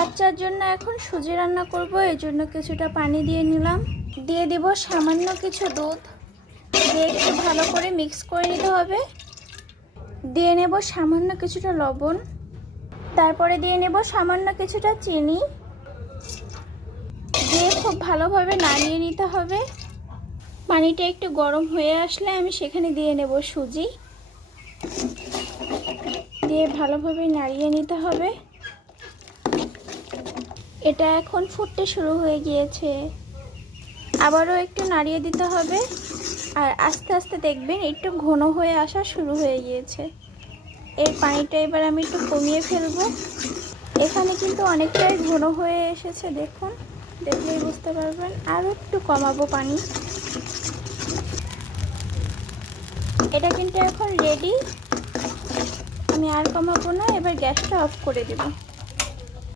বাচ্চার জন্য এখন সুজি রান্না করব, এই জন্য কিছুটা পানি দিয়ে নিলাম। দিয়ে দেব সামান্য কিছু দুধ, দিয়ে একটু ভালো করে মিক্স করে নিতে হবে। দিয়ে নেব সামান্য কিছুটা লবণ, তারপরে দিয়ে নেব সামান্য কিছুটা চিনি, দিয়ে খুব ভালোভাবে নাড়িয়ে নিতে হবে। পানিটা একটু গরম হয়ে আসলে আমি সেখানে দিয়ে নেব সুজি, দিয়ে ভালোভাবে নাড়িয়ে নিতে হবে। এটা এখন ফুটতে শুরু হয়ে গিয়েছে, আবারও একটু নাড়িয়ে দিতে হবে। আর আস্তে আস্তে দেখবেন একটু ঘন হয়ে আসা শুরু হয়ে গিয়েছে। এর পানিটা এবার আমি একটু কমিয়ে ফেলবো। এখানে কিন্তু অনেকটাই ঘন হয়ে এসেছে, দেখুন, দেখলেই বুঝতে পারবেন। আরও একটু কমাবো পানি। এটা কিন্তু এখন রেডি, আমি আর কমাবো না। এবার গ্যাসটা অফ করে দেব।